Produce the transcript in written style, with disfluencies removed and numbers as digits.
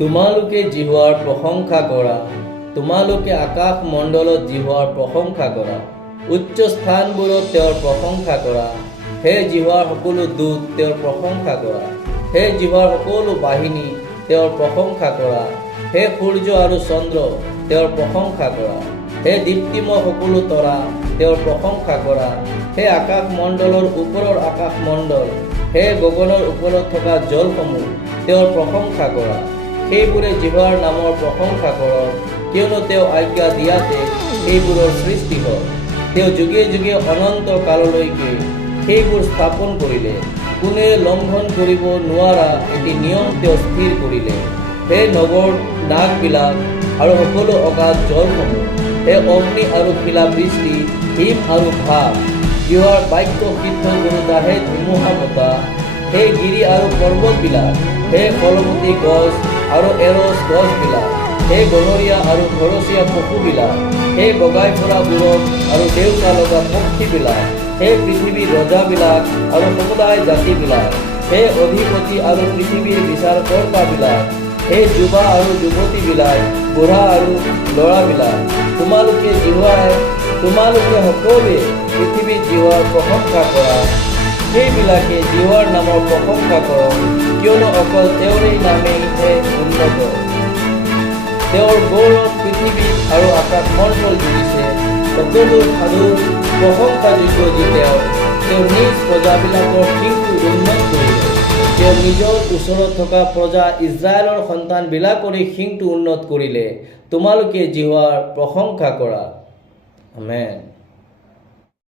তোমালোকে জিহুৱাৰ প্ৰশংসা কৰা, তোমালোকে আকাশ মণ্ডলত জিহুৱাৰ প্ৰশংসা কৰা, উচ্চ স্থানবোৰত তেওঁৰ প্ৰশংসা কৰা। হে জিহুৱাৰ সকলো দূত তেওঁৰ প্ৰশংসা কৰা, হে জিহুৱাৰ সকলো বাহিনী তেওঁৰ প্ৰশংসা কৰা। হে সূৰ্য আৰু চন্দ্ৰ তেওঁৰ প্ৰশংসা কৰা, হে দীপ্তিময় সকলো তৰা তেওঁৰ প্ৰশংসা কৰা। হে আকাশ মণ্ডলৰ ওপৰৰ আকাশ মণ্ডল, হে গগনৰ ওপৰত থকা জলসমূহ তেওঁৰ প্ৰশংসা কৰা। সেইবোৰে জিহুৱাৰ নামৰ প্ৰশংসা কৰক, কিয়নো তেওঁ আজ্ঞা দিয়াতে সেইবোৰৰ সৃষ্টি হ'ল। তেওঁ যুগে যুগে অনন্ত কাললৈকে সেইবোৰ স্থাপন কৰিলে। কোনে লংঘন কৰিব নোৱাৰা এটি নিয়ম তেওঁ স্থিৰ কৰিলে। হে নগৰ নাগবিলাক আৰু সকলো অগাধ জলসমূহ, হে অগ্নি আৰু শিলাবৃষ্টি, হিম আৰু ভাৱ, জিহুৱাৰ বাক্য সিদ্ধ কৰোঁতা, হে ধুমুহা বতাহ, হে গিৰি আৰু পৰ্বতবিলাক, হে ফলৱতী গছ আৰু এৰচ গছবিলাক, হে বনৰীয়া আৰু ঘৰচীয়া পশুবিলাক, হে বগাই ফুৰা উৰক আৰু দেউকা লগা পক্ষীবিলাক, হে পৃথিৱীৰ ৰজাবিলাক আৰু সমুদায় জাতিবিলাক, হে অধিপতি আৰু পৃথিৱীৰ বিচাৰকৰ্তাবিলাক, হে যুৱা আৰু যুৱতীবিলাক, বুঢ়া আৰু ল'ৰাবিলাক, তোমালোকে সকলোৱে পৃথিৱীত জিহুৱাৰ প্ৰশংসা কৰা। সেইবিলাকে জিহুৱাৰ নামৰ প্ৰশংসা কৰক, কিয়নো অকল তেওঁৰেই নামেইহে উন্নত। তেওঁৰ গৌৰৱ পৃথিৱী আৰু আকাশ মণ্ডল জুৰিছে। সকলো সাধু প্ৰশংসাযোগ্য যে তেওঁ নিজ প্ৰজাবিলাকৰ শিংটো উন্নত কৰিলে। তেওঁ নিজৰ ওচৰত থকা প্ৰজা ইজৰাইলৰ সন্তানবিলাকৰে শিংটো উন্নত কৰিলে। তোমালোকে জিহুৱাৰ প্ৰশংসা কৰা। আমেন।